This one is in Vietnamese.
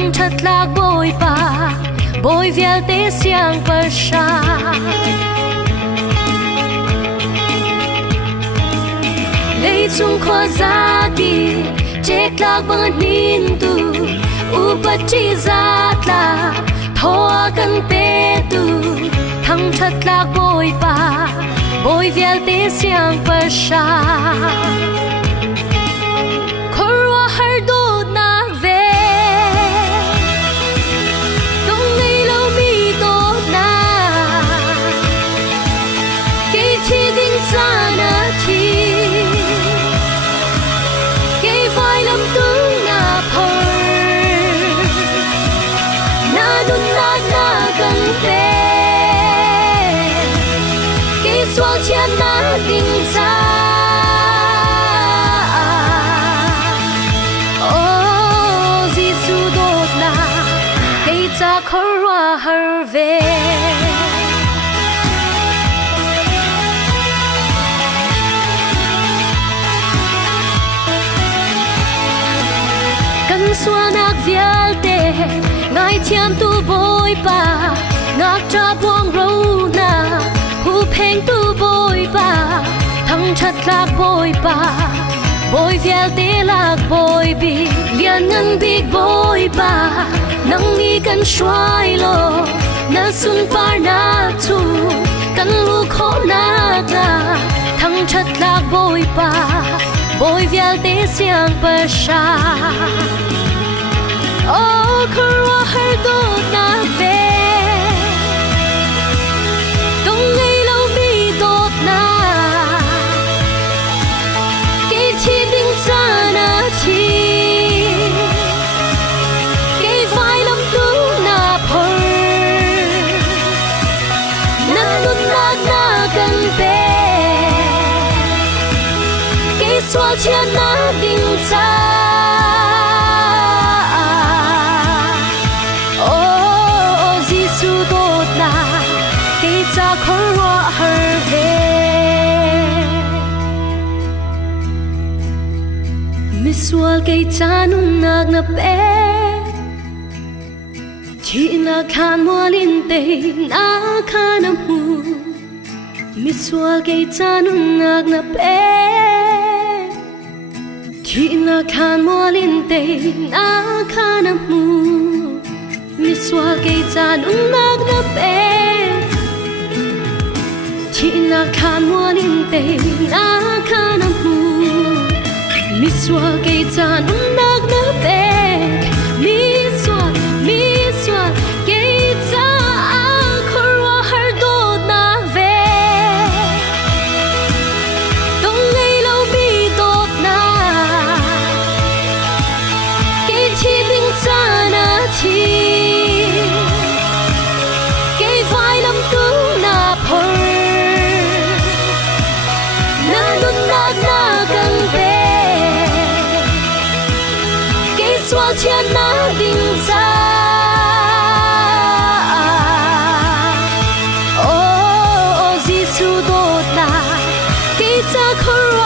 thăng chất lạc bồi ba bồi vial tế siang persha lấy chung khoa gia đi chết lạc bằng nín tu upati zat la thoa kan te tu thăng chất lạc bồi ba bồi vial tế siang persha khorwa har do na ve dong nei lo mi to na ke chi ding sa na chi ke vai lam tu na phor na dun na na kan te ke swal chian na ding sa ta khorwa har ve kan suanak vial te ngai thiam tu boi pa ngak tra buang ro na hu pheng tu boi pa thăng chất lạc boi pa boi vial te lạc boi bi lian ngan big boi pa nang ni kan shwai lo na sun par na tu kan lu kho na ta thăng chất lạc boi pa boi vial te siang persha oh khorwa har do na ve dong nei lo mi tot na ke chi ding sa na chi swal chian na ding sa oh jisu dot na ke cha khorwa har ve mi swal ke cha nun nak na pe chi na khan molin te na khan mu mi swal ke cha nun nak na pe chi na khan molin te na khan mu mi swal ke cha nun nak na pe chi na khan molin te na khan mu mi swal ke cha nun nak na pe mi swal ke cha khorwa har do na ve dong nei lo mi dot na chi ding sa na chi ke vai lam tu na phor na nun na na kan ve ke swal chian na ding sa oh jisu dot na ke cha khor